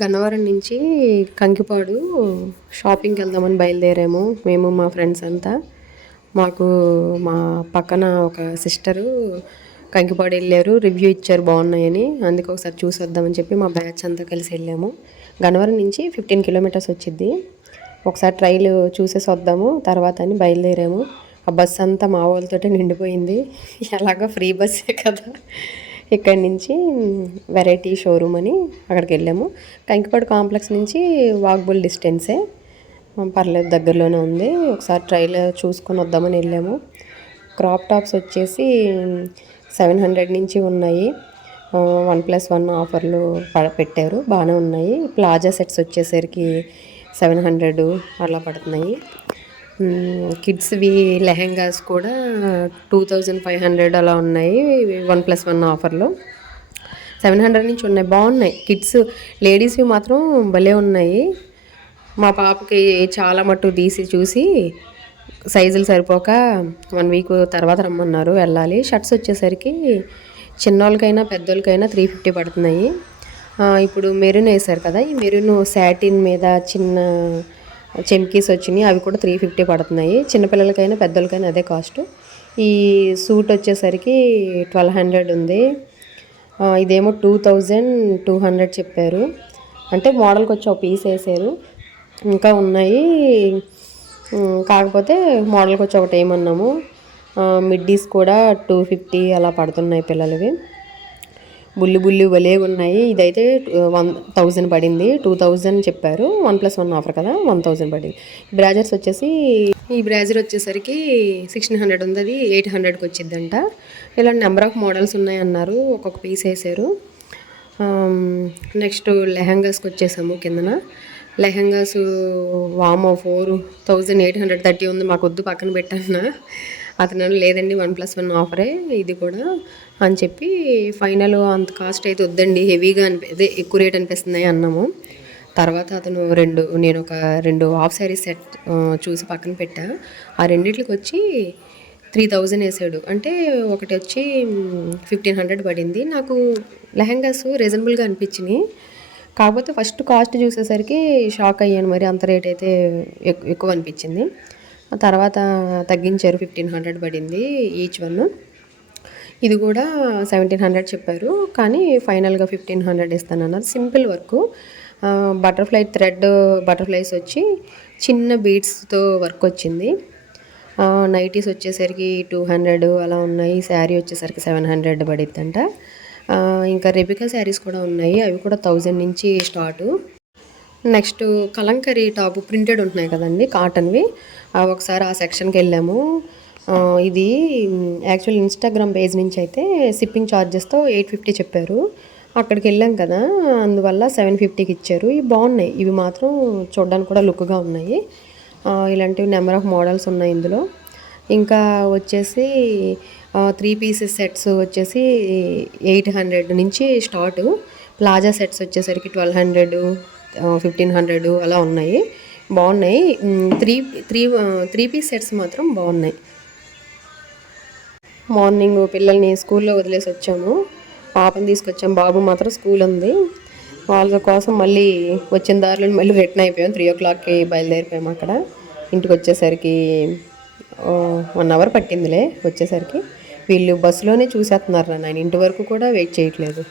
గన్నవరం నుంచి కంకిపాడు షాపింగ్కి వెళ్దామని బయలుదేరాము మేము మా ఫ్రెండ్స్ అంతా. మాకు మా పక్కన ఒక సిస్టరు కంకిపాడు వెళ్ళారు, రివ్యూ ఇచ్చారు బాగున్నాయని. అందుకే ఒకసారి చూసి వద్దామని చెప్పి మా బ్యాచ్ అంతా కలిసి వెళ్ళాము. గన్నవరం నుంచి 15 కిలోమీటర్స్ వచ్చింది. ఒకసారి ట్రైల్ చూసేసి వద్దాము తర్వాత అని బయలుదేరాము. ఆ బస్సు అంతా మా వాళ్ళతోటే నిండిపోయింది. ఎలాగో ఫ్రీ బస్సే కదా. ఇక్కడి నుంచి వెరైటీ షోరూమ్ అని అక్కడికి వెళ్ళాము. కంకిపాడు కాంప్లెక్స్ నుంచి వాక్బుల్ డిస్టెన్సే, పర్లేదు దగ్గరలోనే ఉంది. ఒకసారి ట్రైల్ చూసుకొని వద్దామని వెళ్ళాము. క్రాప్ టాప్స్ వచ్చేసి 700 నుంచి ఉన్నాయి. 1+1 ఆఫర్లు పెట్టారు, బాగానే ఉన్నాయి. ప్లాజా సెట్స్ వచ్చేసరికి 700 అలా పడుతున్నాయి. కిడ్స్వి లెహెంగాస్ కూడా 2500 అలా ఉన్నాయి. 1+1 ఆఫర్లో 700 నుంచి ఉన్నాయి, బాగున్నాయి. కిడ్స్ లేడీస్వి మాత్రం భలే ఉన్నాయి. మా పాపకి చాలా మట్టుకు తీసి చూసి సైజులు సరిపోక 1 వీక్ తర్వాత రమ్మన్నారు, వెళ్ళాలి. షర్ట్స్ వచ్చేసరికి చిన్నోళ్ళకైనా పెద్దోళ్ళకైనా 350 పడుతున్నాయి. ఇప్పుడు మెరూన్ వేశారు కదా, ఈ మెరూన్ శాటిన్ మీద చిన్న చెమ్కీస్ వచ్చినాయి, అవి కూడా 350 పడుతున్నాయి. చిన్నపిల్లలకైనా పెద్దోళ్ళకైనా అదే కాస్ట్. ఈ సూట్ వచ్చేసరికి 1200 ఉంది. ఇదేమో 2200 చెప్పారు. అంటే మోడల్కి వచ్చి ఒక పీస్ వేసారు, ఇంకా ఉన్నాయి. కాకపోతే మోడల్కి వచ్చి ఒకటి ఏమన్నాము. మిడ్డీస్ కూడా 250 అలా పడుతున్నాయి పిల్లలవి. బుల్లి భలే ఉన్నాయి. ఇదైతే 1000 పడింది, 2000 చెప్పారు. 1+1 ఆఫర్ కదా, 1000 పడింది. బ్రాజర్స్ వచ్చేసి ఈ బ్రాజర్ వచ్చేసరికి 1600 ఉంది, అది 800కి వచ్చిందంట. ఇలా నెంబర్ ఆఫ్ మోడల్స్ ఉన్నాయన్నారు, ఒక్కొక్క పీస్ వేసారు. నెక్స్ట్ లెహంగాస్కి వచ్చేసాము. కిందన లెహంగాస్ వామో 4830 ఉంది. మాకు వద్దు, పక్కన పెట్టాను. అతను లేదండి 1+1 ఆఫరే ఇది కూడా అని చెప్పి ఫైనల్ అంత కాస్ట్ అయితే వద్దండి, హెవీగా అదే ఎక్కువ రేట్ అనిపిస్తున్నాయి అన్నాము. తర్వాత అతను నేను ఒక 2 హాఫ్ శారీ సెట్ చూసి పక్కన పెట్టా. ఆ రెండిట్లకి వచ్చి 3000 వేసాడు. అంటే ఒకటి వచ్చి 1500 పడింది. నాకు లెహంగాస్ రీజనబుల్గా అనిపించినాయి. కాకపోతే ఫస్ట్ కాస్ట్ చూసేసరికి షాక్ అయ్యాను, మరి అంత రేట్ అయితే ఎక్కువ అనిపించింది. తర్వాత తగ్గించారు, 1500 పడింది ఈచ్ వన్. ఇది కూడా 1700 చెప్పారు, కానీ ఫైనల్గా 1500 ఇస్తానన్నారు. Simple work, butterfly thread butterflies వచ్చి చిన్న బీడ్స్తో వర్క్ వచ్చింది. నైటీస్ వచ్చేసరికి 200 అలా ఉన్నాయి. శారీ వచ్చేసరికి 700 పడిద్దంట. ఇంకా రెబికా శారీస్ కూడా ఉన్నాయి, అవి కూడా 1000 నుంచి start. Next kalamkari top printed ఉంటున్నాయి కదండి, కాటన్వి. ఒకసారి ఆ సెక్షన్కి వెళ్ళాము. ఇది యాక్చువల్ ఇన్స్టాగ్రామ్ పేజ్ నుంచి అయితే షిప్పింగ్ ఛార్జెస్తో 850 చెప్పారు. అక్కడికి వెళ్ళాం కదా, అందువల్ల 750కి ఇచ్చారు. ఇవి బాగున్నాయి, ఇవి మాత్రం చూడడానికి కూడా లుక్గా ఉన్నాయి. ఇలాంటివి నెంబర్ ఆఫ్ మోడల్స్ ఉన్నాయి ఇందులో. ఇంకా వచ్చేసి 3 పీసెస్ సెట్స్ వచ్చేసి 800 నుంచి స్టార్టు. ప్లాజా సెట్స్ వచ్చేసరికి 1200, 1500 అలా ఉన్నాయి, బాగున్నాయి. 3 పీస్ సెట్స్ మాత్రం బాగున్నాయి. మార్నింగ్ పిల్లల్ని స్కూల్లో వదిలేసి వచ్చాము, పాపని తీసుకొచ్చాము. బాబు మాత్రం స్కూల్ ఉంది. వాళ్ళ కోసం మళ్ళీ వచ్చిన దారిలో మళ్ళీ రిటర్న్ అయిపోయాం. 3 o'clockకి బయలుదేరిపోయాము. అక్కడ ఇంటికి వచ్చేసరికి 1 hour పట్టిందిలే వచ్చేసరికి. వీళ్ళు బస్సులోనే చూసేస్తున్నారు, నేను ఇంటి వరకు కూడా వెయిట్ చేయట్లేదు.